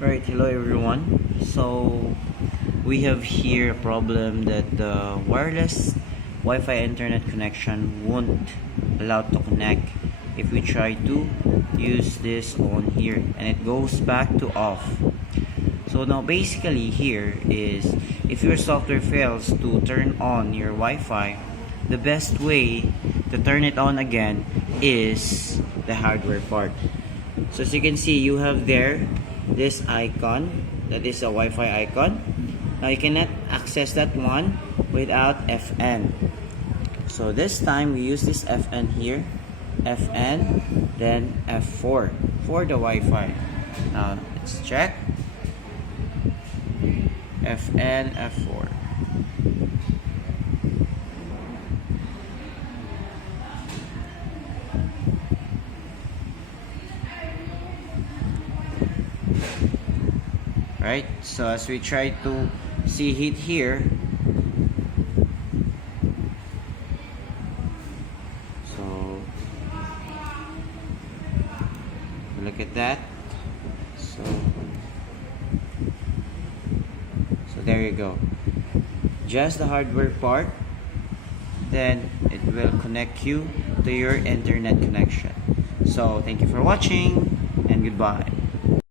Right, hello everyone. So we have here a problem that the wireless Wi-Fi internet connection won't allow to connect if we try to use this on here, and it goes back to off. So now basically here is, if your software fails to turn on your Wi-Fi, the best way to turn it on again is the hardware part. So as you can see, you have there this icon, that is a Wi-Fi icon. Now you cannot access that one without FN. So this time we use this FN here, FN, then F4 for the Wi-Fi. Now let's check. FN, F4. Right, so as we try to see it here, so look at that. So there you go, just the hardware part, then it will connect you to your internet connection. So thank you for watching and goodbye.